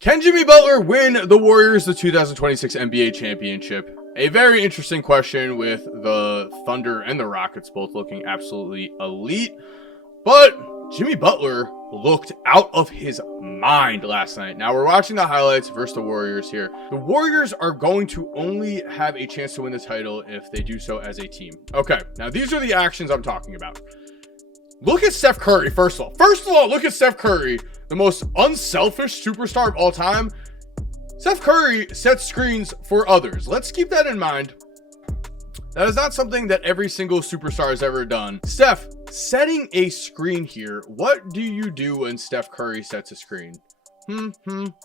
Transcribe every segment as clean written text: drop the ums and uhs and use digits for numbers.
Can Jimmy Butler win the Warriors the 2026 NBA championship? A very interesting question with the Thunder and the Rockets both looking absolutely elite. But Jimmy Butler looked out of his mind last night. Now we're watching the highlights versus the Warriors here. The Warriors are going to only have a chance to win the title if they do so as a team. Okay, now these are the actions I'm talking about. Look at Steph Curry, first of all. Look at Steph Curry, the most unselfish superstar of all time. Steph Curry sets screens for others. Let's keep that in mind. That is not something that every single superstar has ever done. Steph, setting a screen here. What do you do when Steph Curry sets a screen?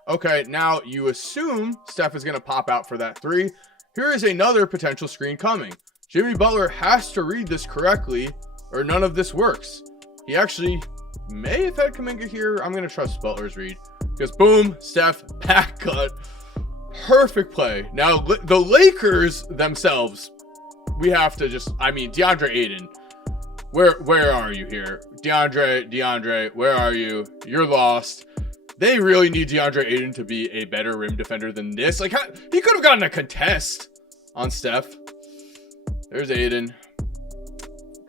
Okay, now you assume Steph is going to pop out for that three. Here is another potential screen coming. Jimmy Butler has to read this correctly, or none of this works. He actually may have had Kuminga here. I'm going to trust Butler's read. Because boom, Steph, back cut. Perfect play. Now, the Lakers themselves, we have to just, DeAndre Ayton. Where are you here? DeAndre, where are you? You're lost. They really need DeAndre Ayton to be a better rim defender than this. Like, he could have gotten a contest on Steph. There's Ayton.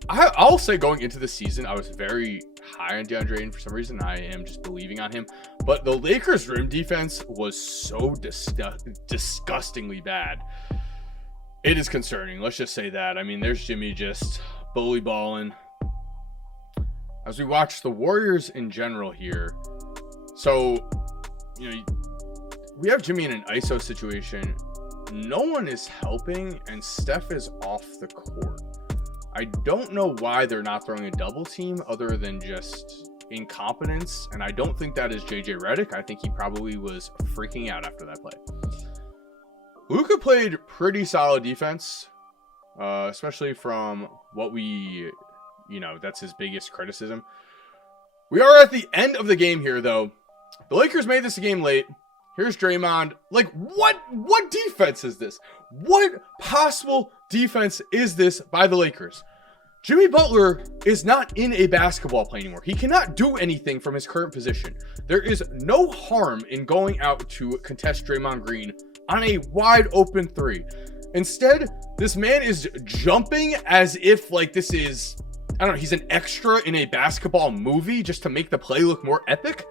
I'll say going into the season, I was very high on DeAndre Ayton for some reason. I am just believing on him. But the Lakers' rim defense was so disgustingly bad. It is concerning. Let's just say that. There's Jimmy just bully balling. As we watch the Warriors in general here. So, we have Jimmy in an ISO situation. No one is helping, and Steph is off the court. I don't know why they're not throwing a double team other than just incompetence. And I don't think that is JJ Redick. I think he probably was freaking out after that play. Luka played pretty solid defense, especially from what that's his biggest criticism. We are at the end of the game here, though. The Lakers made this a game late. Here's Draymond. Like, what defense is this? What possible defense is this by the Lakers? Jimmy Butler is not in a basketball play anymore. He cannot do anything from his current position. There is no harm in going out to contest Draymond Green on a wide open three. Instead, this man is jumping as if this is, he's an extra in a basketball movie just to make the play look more epic.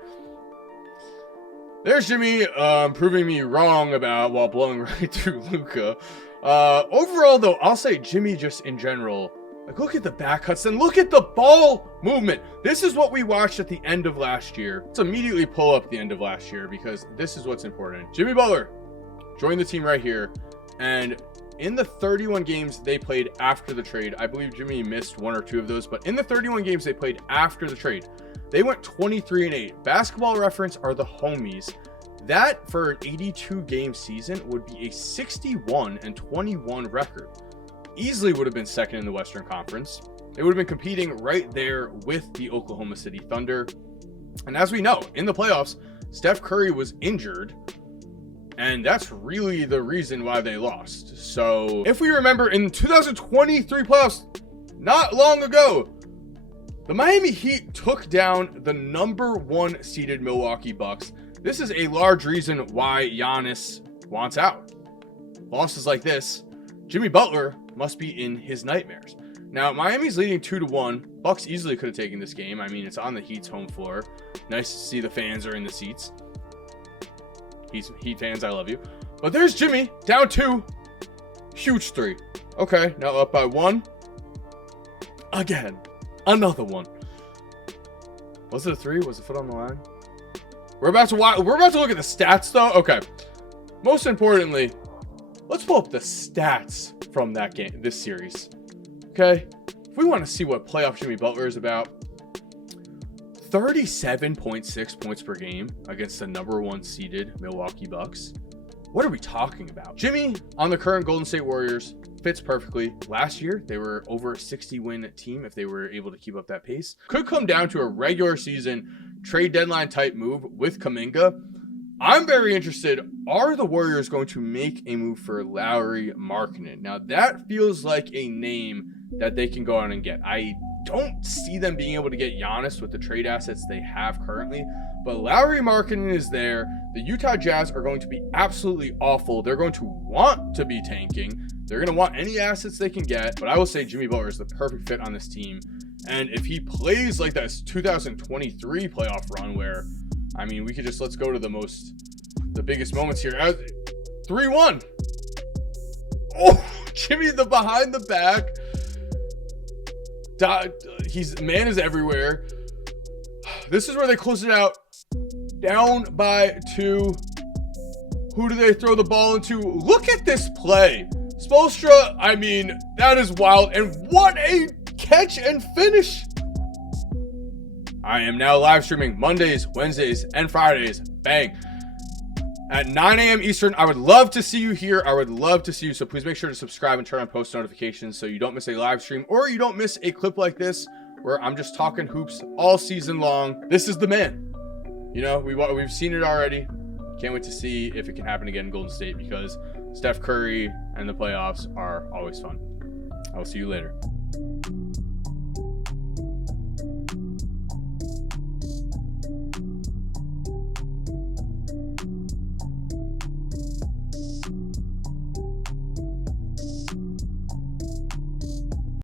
There's Jimmy proving me wrong while blowing right through Luka. Overall, though, I'll say Jimmy just in general. Look at the back cuts and look at the ball movement. This is what we watched at the end of last year. Let's immediately pull up the end of last year because this is what's important. Jimmy Butler joined the team right here. And in the 31 games they played after the trade, I believe Jimmy missed one or two of those, but in the 31 games they played after the trade, they went 23-8. Basketball Reference are the homies. That for an 82 game season would be a 61-21 record. Easily would have been second in the Western Conference. They would have been competing right there with the Oklahoma City Thunder. And as we know, in the playoffs, Steph Curry was injured. And that's really the reason why they lost. So if we remember in 2023 playoffs, not long ago, the Miami Heat took down the number 1 seeded Milwaukee Bucks. This is a large reason why Giannis wants out. Losses like this, Jimmy Butler must be in his nightmares. Now, Miami's leading 2-1. Bucks easily could have taken this game. It's on the Heat's home floor. Nice to see the fans are in the seats. Heat fans, I love you. But there's Jimmy, down 2. Huge 3. Okay, now up by 1. Again, another one. Was it a 3? Was the foot on the line? We're about to look at the stats, though. Okay. Most importantly, let's pull up the stats from that game, this series. Okay? If we want to see what playoff Jimmy Butler is about, 37.6 points per game against the number 1 seeded Milwaukee Bucks. What are we talking about? Jimmy on the current Golden State Warriors fits perfectly. Last year, they were over a 60-win team if they were able to keep up that pace. Could come down to a regular season trade deadline type move with Kuminga. I'm very interested. Are the Warriors going to make a move for Lauri Markkanen? Now, that feels like a name that they can go out and get. I don't see them being able to get Giannis with the trade assets they have currently. But Lauri Markkanen is there. The Utah Jazz are going to be absolutely awful. They're going to want to be tanking. They're going to want any assets they can get. But I will say Jimmy Butler is the perfect fit on this team. And if he plays like that 2023 playoff run where, I mean, we could just, let's go to the biggest moments here. 3-1. Oh, Jimmy, the behind the back. Man is everywhere. This is where they close it out. Down by 2. Who do they throw the ball into? Look at this play. Spoelstra, I mean, that is wild. And what a catch and finish. I am now live streaming Mondays, Wednesdays, and Fridays. Bang. At 9 a.m. Eastern. I would love to see you here. I would love to see you. So please make sure to subscribe and turn on post notifications so you don't miss a live stream or you don't miss a clip like this where I'm just talking hoops all season long. This is the man. You know, we've seen it already. Can't wait to see if it can happen again in Golden State because Steph Curry and the playoffs are always fun. I will see you later.